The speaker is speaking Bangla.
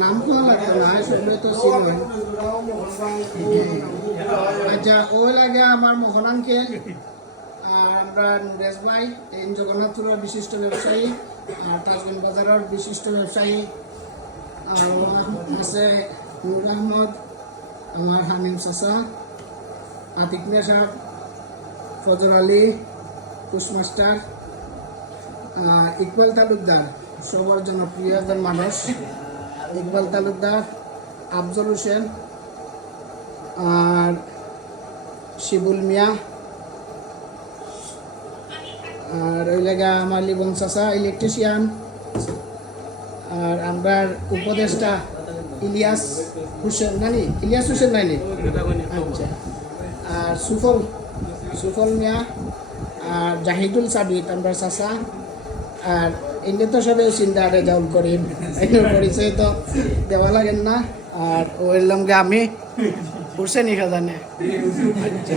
নাম কোয়া লাগতো না সবে তো ছিল আচ্ছা ওই লাগে আমার মোহন আঙ্কেল আর আমরা নুরেশ ভাই এই জগন্নাথপুরের বিশিষ্ট ব্যবসায়ী আর তাজগঞ্জ বাজারের বিশিষ্ট ব্যবসায়ী আর আছে নূর আহমদ আমার হামিম চাচা আতিক মিয়া সাহেব ফজর আলী কুশ মাস্টার ইকবাল তালুকদার সবার জনপ্রিয় একজন মানুষ ইকবাল তালুকদার আফজল হোসেন আর শিবুল মিয়া আর ওই লাগা আমার লিবন চাচা ইলেকট্রিশিয়ান আর আমরা উপদেষ্টা ইলিয়াস হোসেন নানি আচ্ছা আর সুফল মিয়া আর জাহিদুল সাবিত আমরা চাচা আর এনে তো সবাই চিন্তা রেজাউল করিম পরিচয় তো দেওয়া লাগেন না আর ওই লঙ্গে আমি উঠছে নি খাজানে আচ্ছা